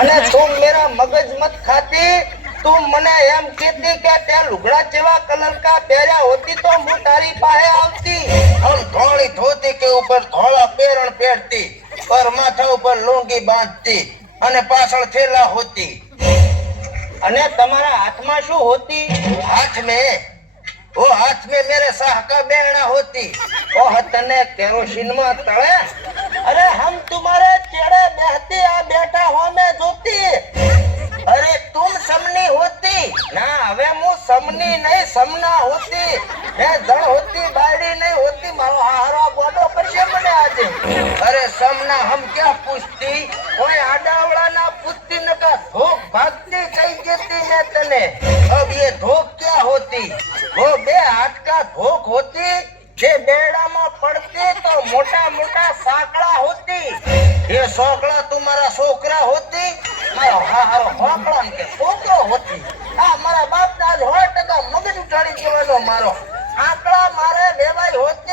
અને તું मेरा मगज मत खाती। તું મને એમ કહેતી કે તે લુગડા જેવા કલર કા પહેર્યા હોતી તો હું તારી પાસે આવતી। हम धोली धोती के ऊपर धोला पेरण પહેરતી और माथा ઉપર લુંગી બાંધતી અને પાછળ થેલા હોતી। અને તમારા હાથમાં શું હોતી? हाथ में मेरे साह का बेहना होती। ओह तने केरोसिन में तळे। अरे हम तुम्हारे चेड़े बहती आ बैठा हो में जोती। अरे तुम समनी होती ना हवे मु समनी नहीं समना होती। मैं जड़ होती बाड़ी नहीं होती मारो हारो बोलो पछे मने आजे। अरे समना हम क्या पूछती कोई आडावड़ा ना पूछती न का धोक भागती कही जेती मैं तने। अब ये धोक क्या होती? वो बे हाथ का धोक होती जे बेड़ा में पड़ती तो मोटा मोटा साकड़ा होती। ये सोकड़ा तुम्हारा सोकरा होती मारो हारो होकड़ा के सोकरो होती। आ मारा बाप ना आज 100% मगज उठाड़ी देવાનો मारो आकड़ा मारे लेवाई होती।